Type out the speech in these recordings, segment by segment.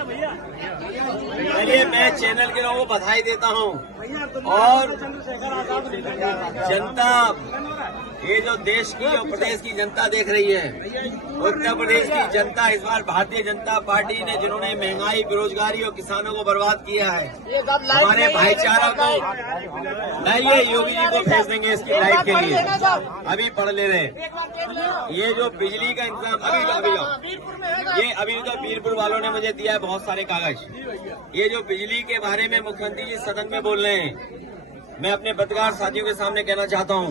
चलिए मैं चैनल के लोगों को बधाई देता हूँ और जनता, ये जो देश की और प्रदेश की जनता देख रही है, उत्तर प्रदेश की जनता इस बार भारतीय जनता पार्टी ने, जिन्होंने महंगाई, बेरोजगारी और किसानों को बर्बाद किया है, हमारे भाईचारा को, ये योगी जी को भेज देंगे इसकी लाइव के लिए। अभी पढ़ ले रहे, ये जो बिजली का इंतजाम अभी तो बीरपुर वालों ने मुझे दिया है बहुत सारे कागज। ये जो बिजली के बारे में मुख्यमंत्री जी सदन में बोल रहे हैं, मैं अपने पत्रकार साथियों के सामने कहना चाहता हूँ,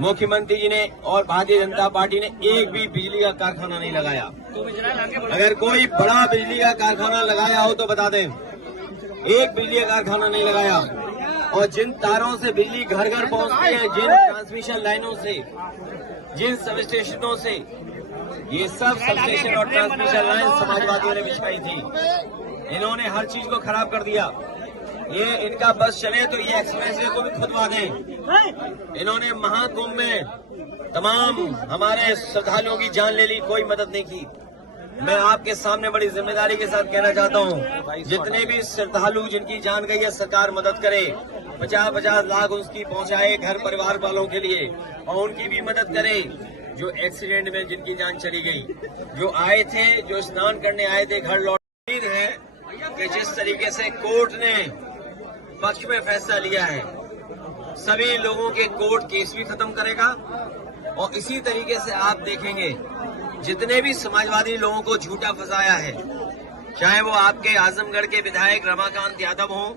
मुख्यमंत्री जी ने और भारतीय जनता पार्टी ने एक भी बिजली का कारखाना नहीं लगाया। अगर कोई बड़ा बिजली का कारखाना लगाया हो तो बता दें। एक बिजली का कारखाना नहीं लगाया। और जिन तारों से बिजली घर घर पहुंचती है, जिन ट्रांसमिशन लाइनों से, जिन सब स्टेशनों से, ये सब सबस्टेशन और ट्रांसमिशन लाइन समाजवादियों ने बिछाई थी। इन्होंने हर चीज को खराब कर दिया। ये इनका बस चले तो ये एक्सप्रेसवे को भी खुदवा दें। इन्होंने महाकुंभ में तमाम हमारे श्रद्धालुओं की जान ले ली, कोई मदद नहीं की। मैं आपके सामने बड़ी जिम्मेदारी के साथ कहना चाहता हूँ, जितने भी श्रद्धालु जिनकी जान गई है, सरकार मदद करे। 50-50 लाख उसकी पहुंचाए घर परिवार वालों के लिए, और उनकी भी मदद करे जो एक्सीडेंट में जिनकी जान चली गई, जो आए थे, जो स्नान करने आए थे, घर लौट है कि जिस तरीके से कोर्ट ने पक्ष में फैसला लिया है, सभी लोगों के कोर्ट केस भी खत्म करेगा। और इसी तरीके से आप देखेंगे जितने भी समाजवादी लोगों को झूठा फंसाया है, चाहे वो आपके आजमगढ़ के विधायक रमाकांत यादव हों,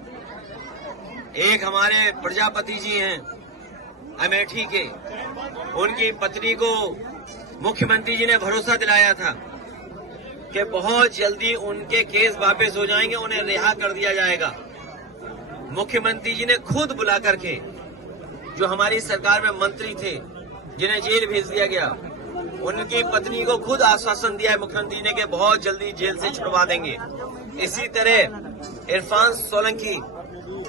एक हमारे प्रजापति जी हैं अमेठी के, उनकी पत्नी को मुख्यमंत्री जी ने भरोसा दिलाया था कि बहुत जल्दी उनके केस वापस हो जाएंगे, उन्हें रिहा कर दिया जाएगा। मुख्यमंत्री जी ने खुद बुला करके, जो हमारी सरकार में मंत्री थे जिन्हें जेल भेज दिया गया, उनकी पत्नी को खुद आश्वासन दिया है मुख्यमंत्री ने कि बहुत जल्दी जेल से छुड़वा देंगे। इसी तरह इरफान सोलंकी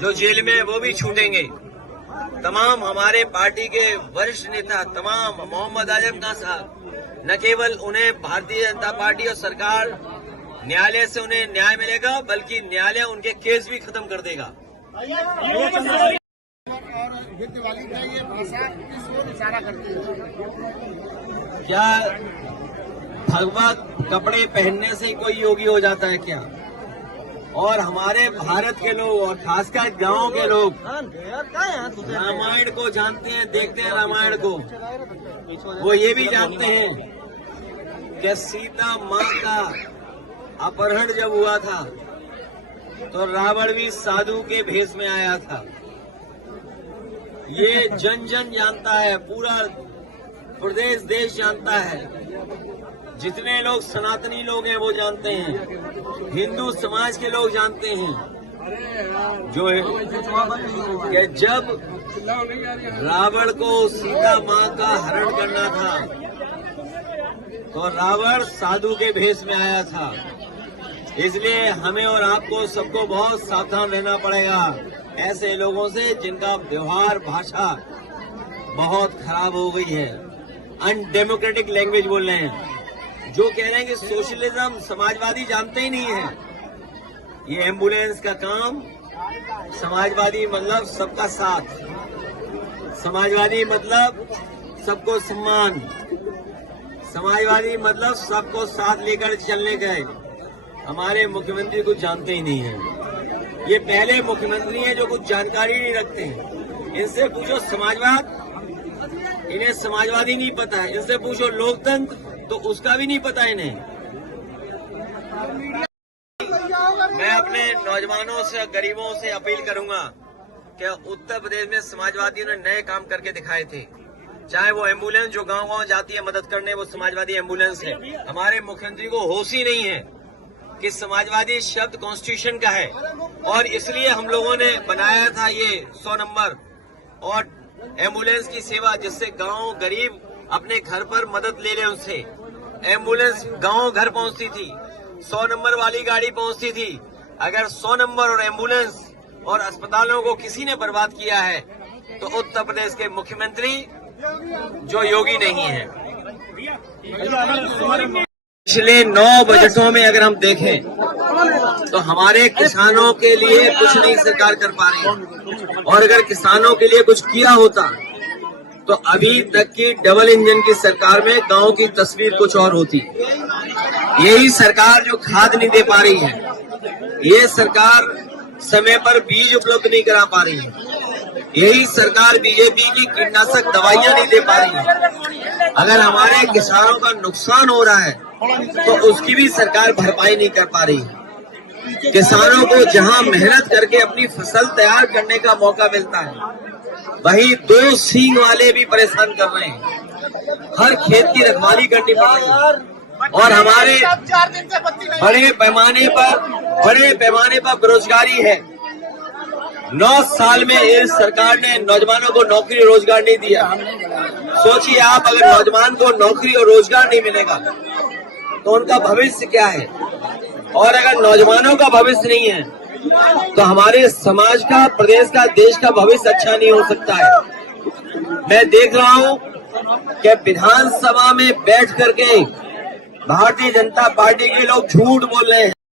जो जेल में है वो भी छूटेंगे। तमाम हमारे पार्टी के वरिष्ठ नेता, तमाम मोहम्मद आजम खान साहब, न केवल उन्हें भारतीय जनता पार्टी और सरकार न्यायालय से उन्हें न्याय मिलेगा, बल्कि न्यायालय उनके केस भी खत्म कर देगा। और ये दिवाली का ये भाषा किस ओर इशारा करती है? क्या भगवा कपड़े पहनने से कोई योगी हो जाता है क्या? और हमारे भारत के लोग और खासकर गांव के लोग रामायण को जानते हैं, देखते हैं रामायण को। वो ये भी जानते हैं कि सीता माँ का अपहरण जब हुआ था तो रावण भी साधु के भेष में आया था। ये जन जन जानता है, पूरा प्रदेश देश जानता है। जितने लोग सनातनी लोग हैं वो जानते हैं, हिंदू समाज के लोग जानते हैं जो है कि जब रावण को सीता माँ का हरण करना था तो रावण साधु के भेष में आया था। इसलिए हमें और आपको सबको बहुत सावधान रहना पड़ेगा ऐसे लोगों से जिनका व्यवहार, भाषा बहुत खराब हो गई है, अनडेमोक्रेटिक लैंग्वेज बोल रहे हैं, जो कह रहे हैं कि सोशलिज्म समाजवादी जानते ही नहीं है। ये एम्बुलेंस का काम, समाजवादी मतलब सबका साथ, समाजवादी मतलब सबको सम्मान, समाजवादी मतलब सबको साथ लेकर चलने का। हमारे मुख्यमंत्री कुछ जानते ही नहीं है। ये पहले मुख्यमंत्री हैं जो कुछ जानकारी नहीं रखते हैं। इनसे पूछो समाजवाद, इन्हें समाजवादी नहीं पता है। इनसे पूछो लोकतंत्र, तो उसका भी नहीं पता इन्हें। मैं अपने नौजवानों से, गरीबों से अपील करूंगा कि उत्तर प्रदेश में समाजवादियों ने नए काम करके दिखाए थे। चाहे वो एम्बुलेंस जो गांव-गांव जाती है मदद करने, वो समाजवादी एम्बुलेंस है। हमारे मुख्यमंत्री को होश ही नहीं है कि समाजवादी शब्द कॉन्स्टिट्यूशन का है, और इसलिए हम लोगों ने बनाया था ये 100 नंबर और एम्बुलेंस की सेवा, जिससे गांव गरीब अपने घर पर मदद ले लें। उनसे एम्बुलेंस गांव घर पहुंचती थी, 100 नंबर वाली गाड़ी पहुंचती थी। अगर 100 नंबर और एम्बुलेंस और अस्पतालों को किसी ने बर्बाद किया है तो उत्तर प्रदेश के मुख्यमंत्री जो योगी नहीं है। पिछले 9 बजटों में अगर हम देखें तो हमारे किसानों के लिए कुछ नहीं सरकार कर पा रही है। और अगर किसानों के लिए कुछ किया होता तो अभी तक की डबल इंजन की सरकार में गांव की तस्वीर कुछ और होती। यही सरकार जो खाद नहीं दे पा रही है, ये सरकार समय पर बीज उपलब्ध नहीं करा पा रही है, यही सरकार बीजेपी की कीटनाशक दवाइयां नहीं दे पा रही है। अगर हमारे किसानों का नुकसान हो रहा है तो उसकी भी सरकार भरपाई नहीं कर पा रही है। किसानों को जहां मेहनत करके अपनी फसल तैयार करने का मौका मिलता है, वहीं दो सींग वाले भी परेशान कर रहे हैं। हर खेत की रखवाली करनी पड़ रही है और हमारे बड़े पैमाने पर बेरोजगारी है। 9 साल में इस सरकार ने नौजवानों को नौकरी रोजगार नहीं दिया। सोचिए आप, अगर नौजवान को नौकरी और रोजगार नहीं मिलेगा तो उनका भविष्य क्या है? और अगर नौजवानों का भविष्य नहीं है तो हमारे समाज का, प्रदेश का, देश का भविष्य अच्छा नहीं हो सकता है। मैं देख रहा हूं कि विधानसभा में बैठ करके भारतीय जनता पार्टी के लोग झूठ बोल रहे हैं।